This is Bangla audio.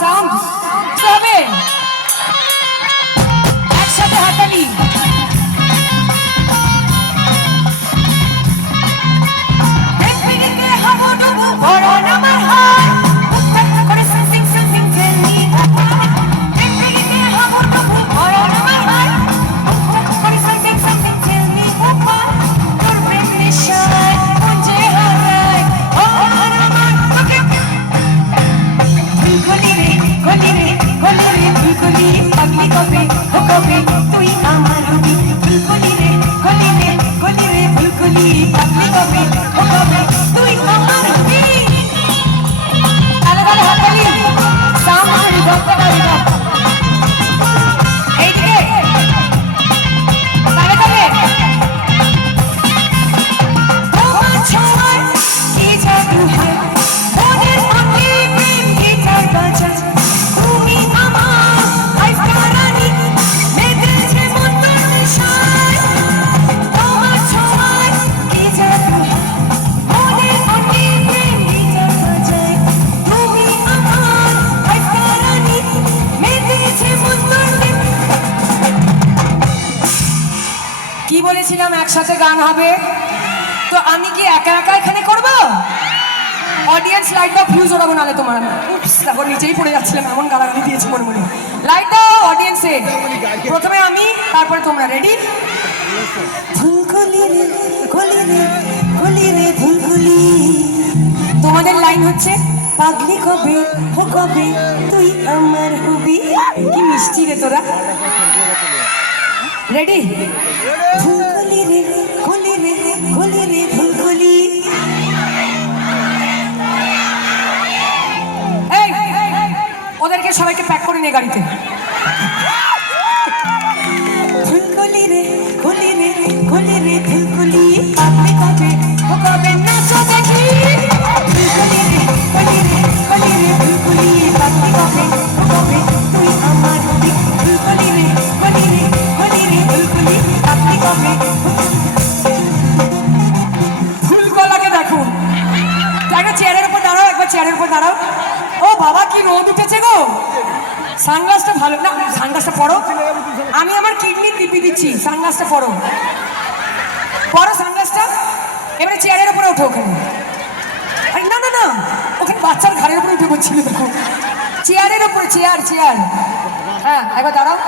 সাউন্ড তবে একসাথে হাতালি। পাগলি কবে ও বলেছিলাম একসাথে গান হবে। তো আমি কি একা একা এখানে করব? অডিয়েন্স লাইট দাও ভিউজ ওড়াবো নালে তোমার। উপস দেখো, নিচেই পড়ে যাচ্ছিলাম, এমন গালাগালি দিয়েছি মনে মনে। লাইট দাও অডিয়েন্সে প্রথমে আমি, তারপরে তোমরা রেডি তোমাদের লাইন হচ্ছে, পাগলি কবে হো কবে, তুই আমার হবি। কি মিষ্টি রে তোরা। রেডি ফুলকলি রে কলি রে কলি রে ওদেরকে সবাইকে প্যাক করে নিয়ে গাড়িতে ফুলকলি রে খুলি রে খুলি রে চেয়ারের উপর দাঁড়াও। ও বাবা, কি রোদ উঠেছে গো। সানগ্লাসটা ভালো না, সানগ্লাসটা পরো। আমি আমার কিডনি টিপি দিচ্ছি। সানগ্লাসটা পরো। পরো সানগ্লাসটা। এবারে চেয়ারের উপরে ওঠো ওখানে। না না না। ওখানে বাচ্চার ঘাড়ের উপরে উঠে পড়ছিল দেখো। চেয়ারের উপরে চেয়ার চেয়ার হ্যাঁ একবার দাঁড়াও।